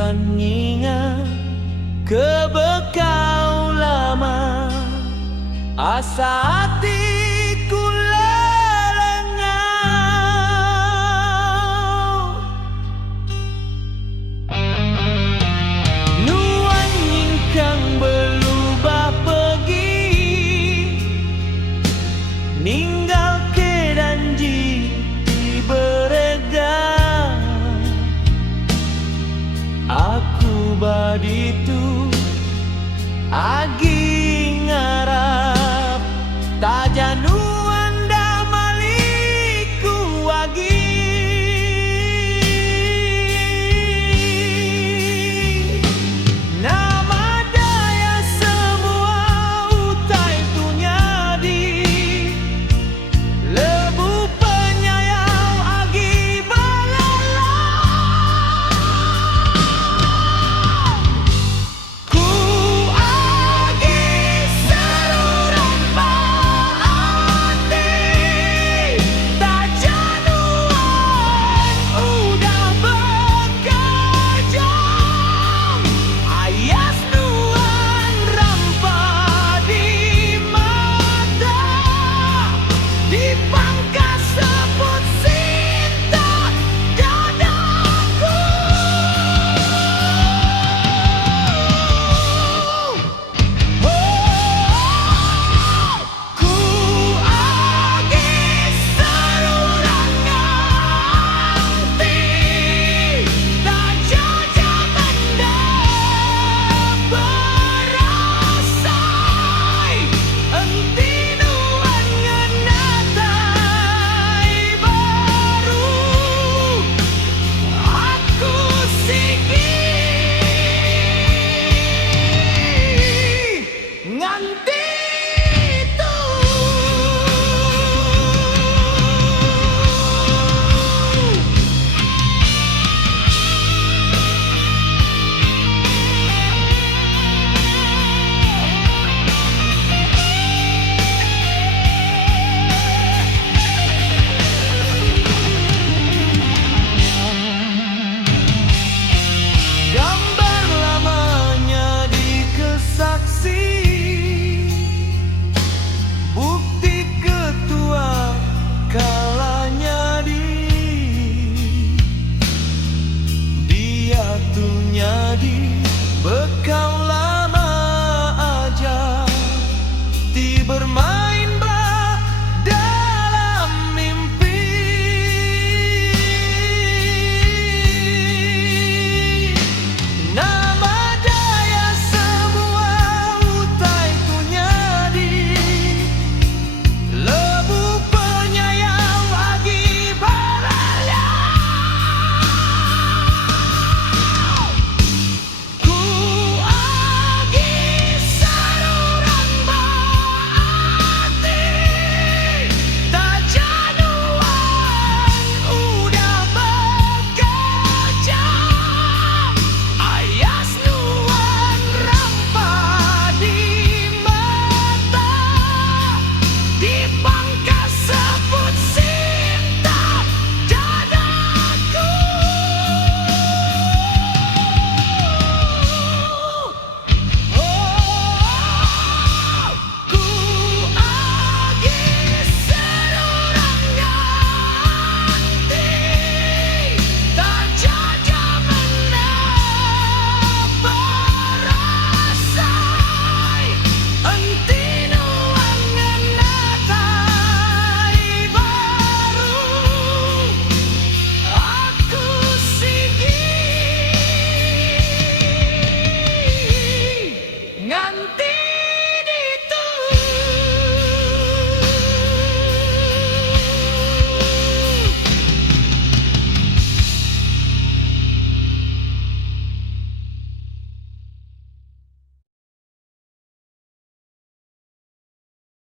Tuhan ingat kebekau lama, asa hatiku lelengau. Nuan ingkang berubah pergi, ninggal ke danji di berega. Aku baditu agi ngarap tajanuan damaliku wagi. Nama daya semua utai tu nyadi, lebu penyayau agi balala. Ku agi saluran hati, tajanuan udah bekejang, ayas nuan rampa di mata, di pangkas sebut cinta dadaku. Ku agi saluran hati, tak jaja benda berasai, enti nuan ngenatai baru aku sigi nganti itu. Gambar lamanya dikesaksi, bukti ketua kalanya dia tuh nyadi bekal lama aja, ti bermain bah dalam mimpi. Nama daya semua utai tu nyadi, lebu penyayau agi balala. Ku agi saluran hati, tajanuan udah bekejang, ayas nuan rampa di mata, di pangkas sebut cinta dadaku. Ku agi saluran hati, tak jaja benda berasai, enti nuan ngenatai baru aku sigi nganti